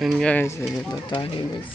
Yun guys, ayun na tayo guys.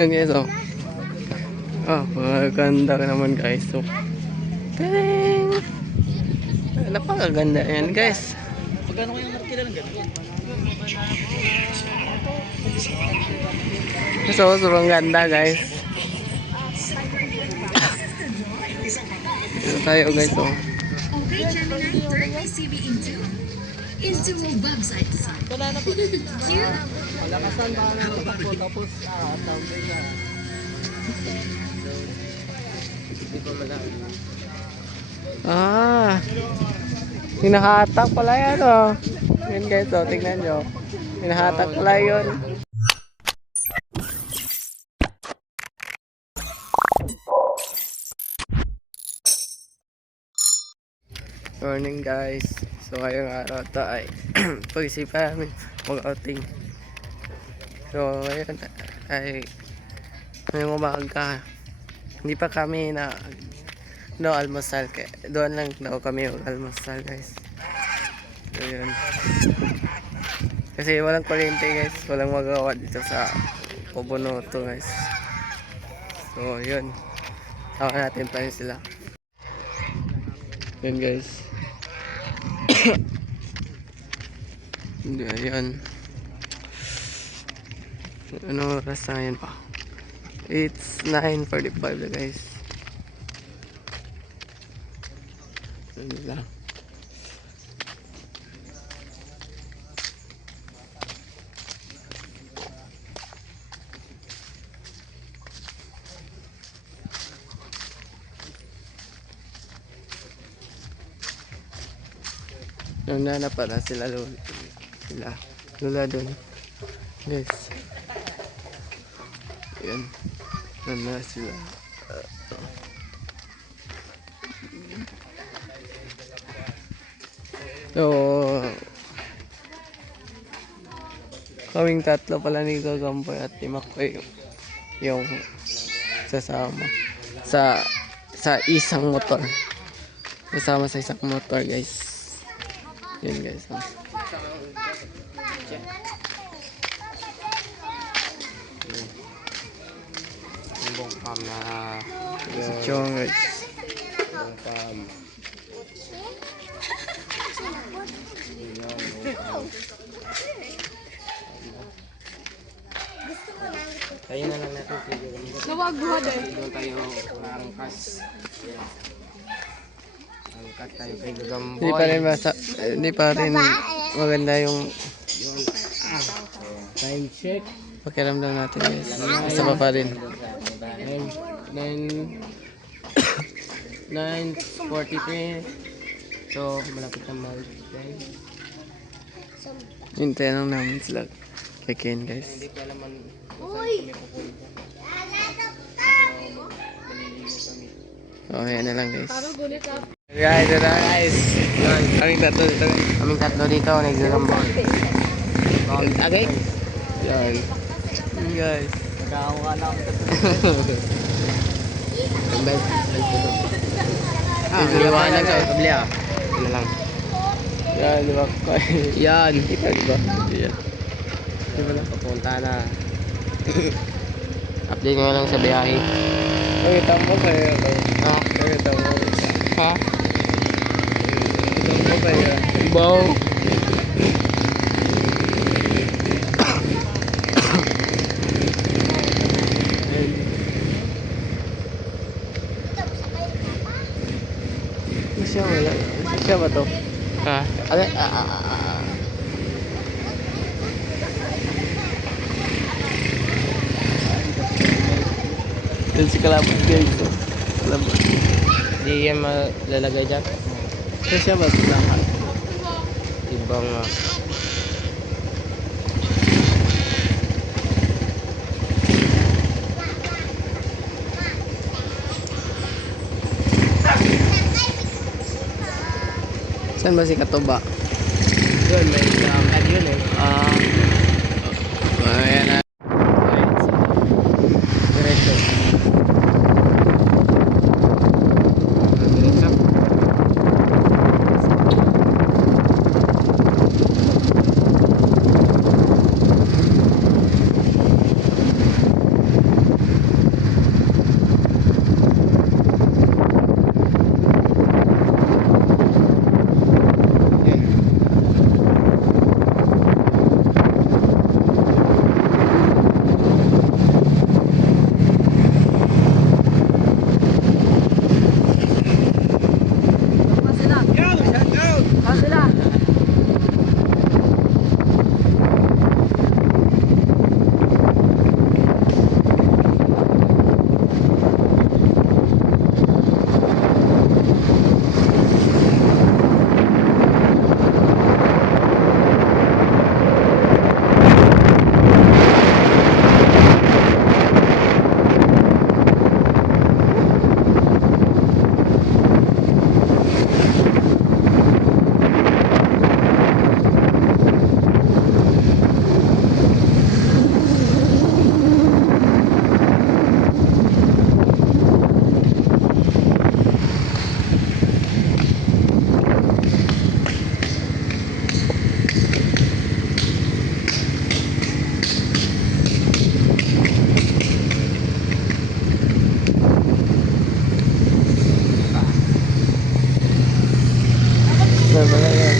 Yun guys, oh. Ah, maganda ka naman guys. So, ting! Napakaganda yan guys. Magkano ko yung markila ng ganun? So, sobrang ganda guys. Dito tayo guys, oh. Okay, Gemini, turn my CV into a website design. Wala na po. Cute. Malakasan ba na po tapos tawag na. Hindi pa malaki. Ah. Hinahatak pala yan, oh. Yan guys, oh, tingnan nyo. Hinahatak pala yun. Morning guys. So ngayong araw ito ay pag-isipan namin mag-outing. So ngayon ay ngayong umaga hindi pa kami na almusal, doon lang daw kami almusal guys. So yun, kasi walang kuryente guys, walang magawa dito sa Pobonoto guys. So yun, sama natin pa rin sila. Yun guys. Ayan. Anong oras na ngayon pa? It's 9:45 na guys. Ano lang. Nandana pala sila Lula doon guys. Ayan, nandana sila. So kaming tatlo pala ni Gagamboy at ni Makoy yung sasama sa isang motor, kasama sa isang motor guys. Yan guys, oh. Yung bongkam na si Chong guys. Bongkam. Tayo na lang natin Nawagbuha din. doon tayo angkas. Angkat tayo kay Gagamboy. Hindi pa rin maganda yung time check. Pakiramdam natin guys. Basta pa rin. 9:43. So malapit na mag-time. Hintayin lang namin sila kay Ken guys. Hindi pa naman so ayan na lang guys. Guys, ito na guys. Kaming tatlo dito guys. Kaming tatlo dito, nag-Gagamboy. Okay? Yan. Yan guys. Nagkakawa na ako. Liwanag sa kabli ah. Ano lang. Yan, di ba? Yan. Kita di ba? Yan. Di ba lang? Papunta na. Update nga lang sa biyahe. Pakita mo kayo. Ha? Pakita mo. Ha? Pakita mo kayo. Bow. Siya wala. Siya ba to? Ha? Ano? Yan si Kalabot guys. Kalabot. Hindi yan malalagay dyan. Siya ba ito? Ibang saan ba si Katuba? Doon, may yun eh. Ayan na. Diretso. Diretso. na pala yan.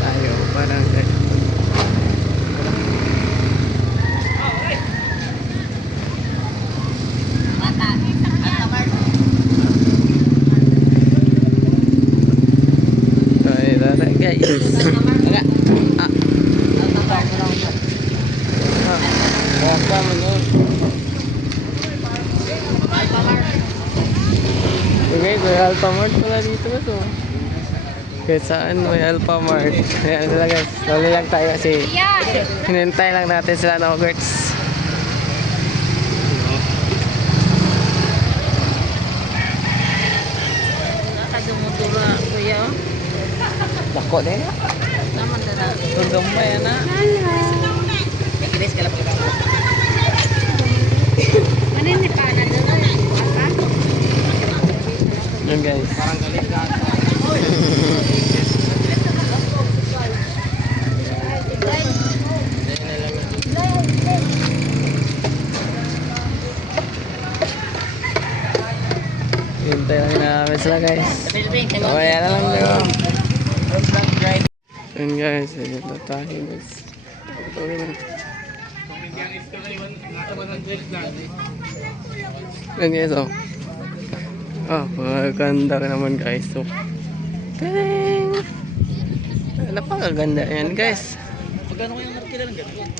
Ayaw, parang ay, tara guys. Basta mo nun. Okay, may Alphamart pala dito ba to? Kahit saan may Alphamart. Ayan na lang guys. Lali lang tayo kasi hinintay lang natin sila ng Gertz. Nakadumutula, kuya. Dako din. Naman na. Tundong ba yan na? Ikilis ka lang po. Ano yung kanan na lang? Yun guys. Parang galit ka. Hintay lang namin sila guys. Mamaya na lang nyo. Yun guys. Ayun na tayo guys. Ito na. Yun guys oh. Ah, maganda ka naman guys. So, ting! Napakaganda yan guys. Magkano ko yung markila ng ganun?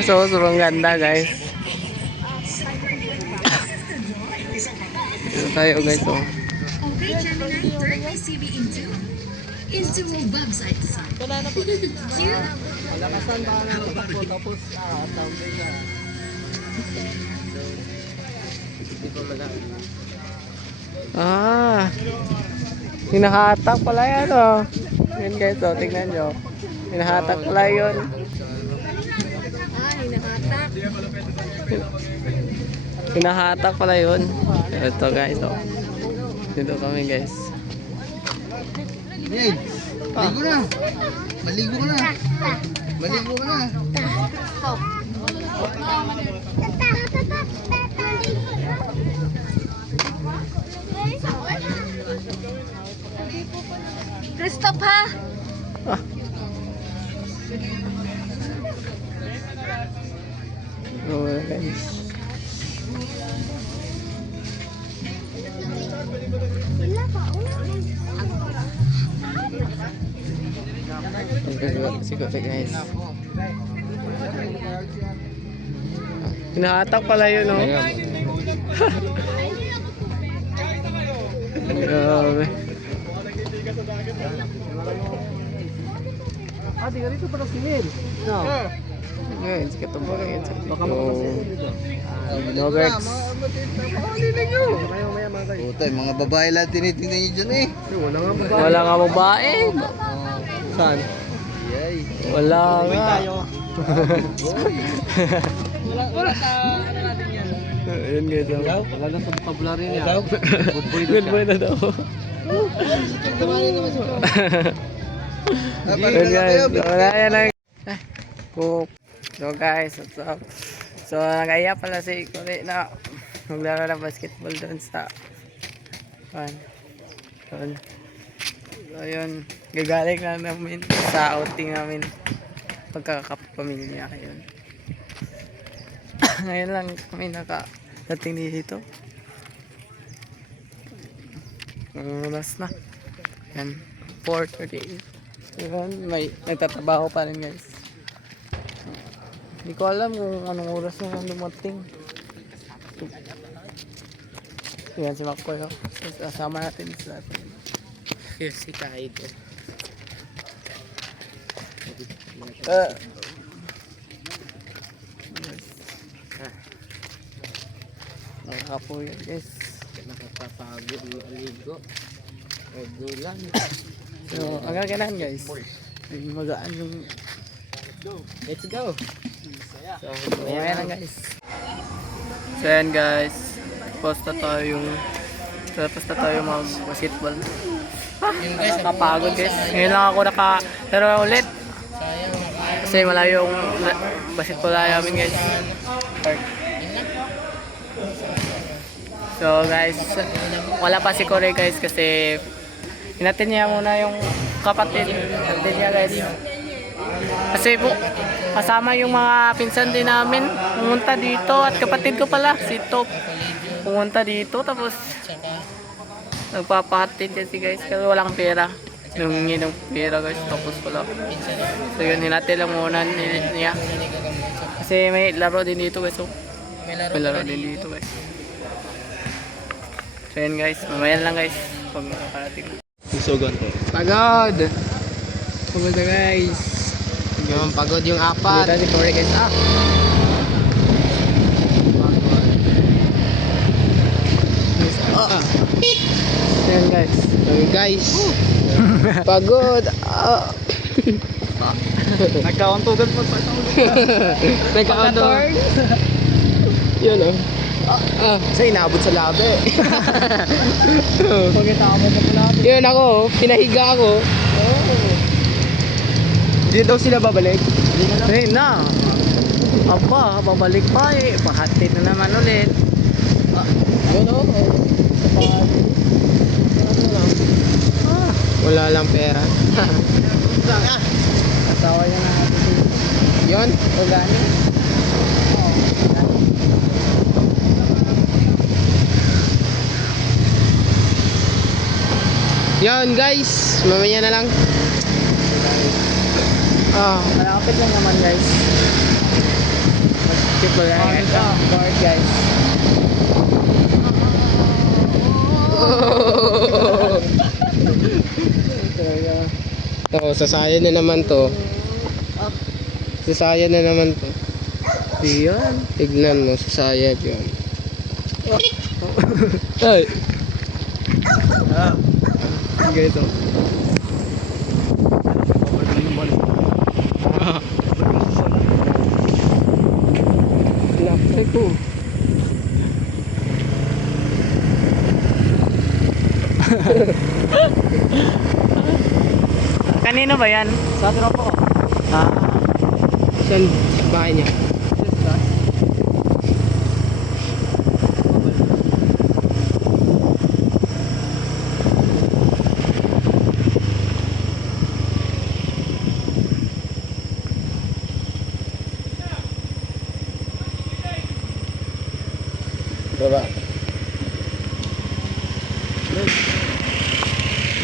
So, sobrang ganda guys. Dito tayo guys oh. Okay, Gemini, turn my CV into a website design. Cute. Malakasan ba na ito po tapos tambay na. Ah, hinahatak pala yan oh. Yan guys oh, tingnan nyo. Hinahatak pala yun. Hinahatak. Hinahatak pala yun. Ito guys oh. Dito kami guys. Hey, Ah. ligo na. Maligo ka na. Maligo ka na. Stop ha! Oh, guys. Siguro guys. Hinahatak pala yun, no? Grabe. Ah, di ka rito para si Mel. No. Ngayon, sikat ang bagay yan. Baka no, Gerx. Puta, mga babae lang tinitingnan nyo dyan eh. Wala nga babae. Saan? Yay. Wala nga. Wala sa ano natin yan. Ayun guys. Wala na sa vocabulary niya. Good boy na daw. Ayun guys. Wala yan lang. Cook. So guys, what's up? So nag-aya pala si Kore na maglaro ng basketball doon sa doon. So yun, gagaling na namin sa outing namin pagkakapamilya yun. Ngayon lang kami nakadating dito. Oras na. Yan, 4:38. Yun, may nagtatrabaho pa rin guys. Hindi ko alam kung anong oras na dumating. Yan si Makoy. Kasama natin sa atin. Here's si Kaido. Nakakapo yan guys. Nakakapago yung aligo. Gulan. So, ang gaganan guys. Magaan yung... Let's go! So, ayan lang guys. So ayan guys. Tapos na tayo mag-basketball. Nakakapagod guys. Ngayon lang ako pero ulit. Kasi malayo yung basketball namin guys. So guys, wala pa si Corey guys kasi inatin niya muna yung kapatid niya guys. Kasi po, kasama yung mga pinsan din namin pumunta dito at kapatid ko pala si Top pumunta dito tapos nagpapahatid kasi guys kasi walang pera nungi ng pera guys tapos wala. So yun, hinati lang muna niya kasi may laro din dito guys. So, may laro din dito guys. So yun guys, mamaya lang guys pag nakarating. Susugan ko. Pagod! Pagod na guys. Yung pagod yung apat. Dito si Corey guys. Ayan guys. Guys. Pagod. Nagkauntugan po sa Nagka-outdoor. Yun o. Kasi inaabot sa labi. Pagkita mo pa pala. Yun ako. Pinahiga ako. Hindi daw sila babalik. Ayun na. Aba, babalik pa eh. Pahatid na naman ulit. Yun o. Wala lang pera. Asawa niya na natin. Yun. Organic. Yun guys. Mamaya na lang. Malapit lang naman guys. Basketball yan. Guard guys. Oh, sasayan na naman to. Sasayan na naman to. Yan. Tignan mo, sasayad yun. Ay! Guys o. Napay ko. Kanino ba yan? Sa tropa ko. Ah, Saan bahay niya? Baba.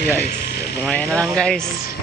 guys. Kumain na lang guys.